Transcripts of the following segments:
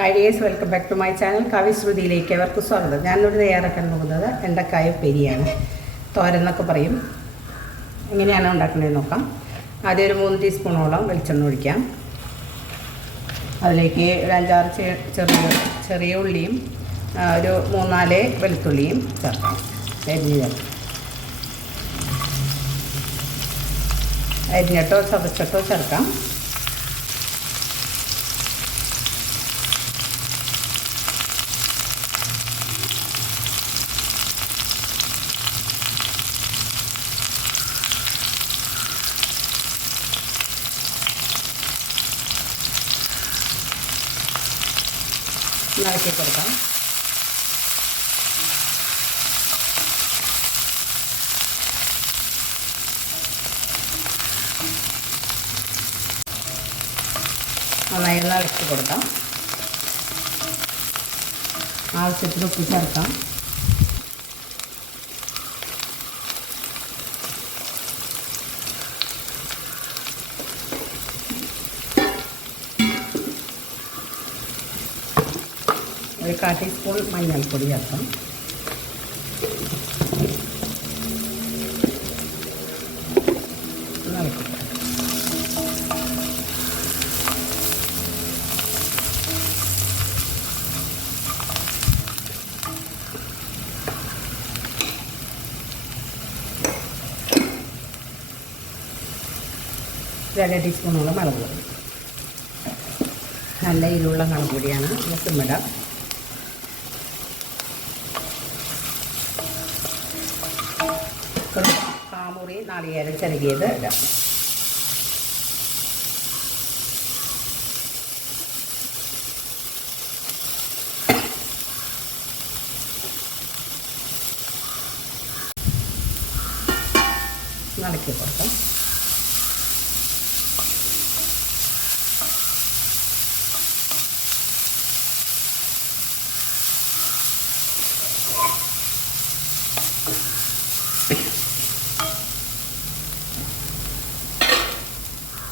Hi dears welcome back to my channel Kavi ശ്രുതിയിലേക്ക് അവർക്ക് സ്വാഗതം. ഞാനിവിടെ തയ്യാറാക്കാൻ പോകുന്നത് വെണ്ടക്കായ പെരിയാണ്. തോരെന്നൊക്കെ പറയും. എങ്ങനെയാണ് ഉണ്ടാക്കുന്നത് നോക്കാം. ആദ്യം ഒരു മൂന്ന് ടീസ്പൂണോളം വെളിച്ചെണ്ണ ഒഴിക്കാം. അതിലേക്ക് ഒരു അഞ്ചാറ് ചെറിയ ചെറിയ ഉള്ളിയും ഒരു മൂന്നാൽ വെളുത്തുള്ളിയും ചേർക്കാം. അരിഞ്ഞ് ചേർക്കാം. അരിഞ്ഞിട്ടോ ചതച്ചിട്ടോ ചേർക്കാം. ഇളക്കി കൊടുക്കാം നന്നായി ഇളക്കി കൊടുക്കാം. ആവശ്യത്തിന് ഉപ്പ് ചേർക്കാം. ഒരു കാ ടീസ്പൂൺ മഞ്ഞൾപ്പൊടി ചേർക്കാം. ഒന്ന് ഇളക്കി കൊടുക്കാം. രണ്ട് ടീസ്പൂണോളം മുളക് പൊടി. നല്ല ഇരുള്ള മുളക് പൊടിയാണ്. സിമ്മിടാം കുറച്ച് കാമുറി നാളികേരം ചെറുകിയത് ഇടാം. നടക്കി കൊടുക്കാം.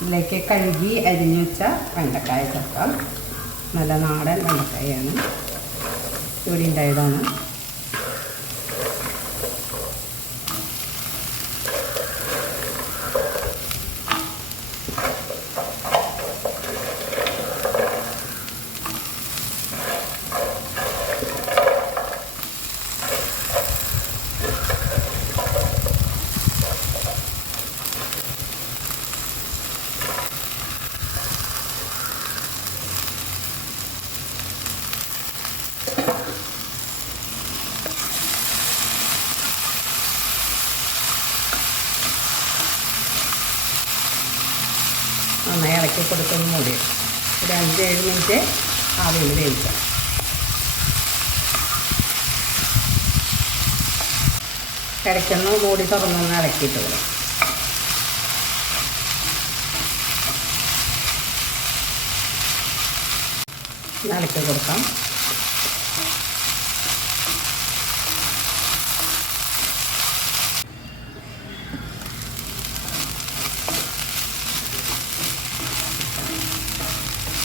ഇതിലേക്ക് കഴുകി അരിഞ്ഞു വെച്ച വെണ്ടക്കായ ചേർക്കാം നല്ല നാടൻ വെണ്ടക്കായാണ്. ഇവിടെ ഉണ്ടായതാണ് നന്നായി ഇളക്കി കൊടുത്തൊന്ന് മൂടി. ഒരു അഞ്ച് ഏഴ് മിനിറ്റ് ആവിയിൽ വേവിക്കാം. ഇടയ്ക്കൊന്ന് മൂടി തുറന്നൊന്ന് ഇളക്കിയിട്ട് വരും ഇളക്കി കൊടുക്കാം.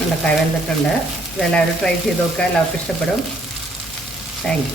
വെണ്ടക്കായ വെന്തിട്ടുണ്ട്. ഇതെല്ലാവരും ട്രൈ ചെയ്ത് നോക്കുക. എല്ലാവർക്കും ഇഷ്ടപ്പെടും. താങ്ക്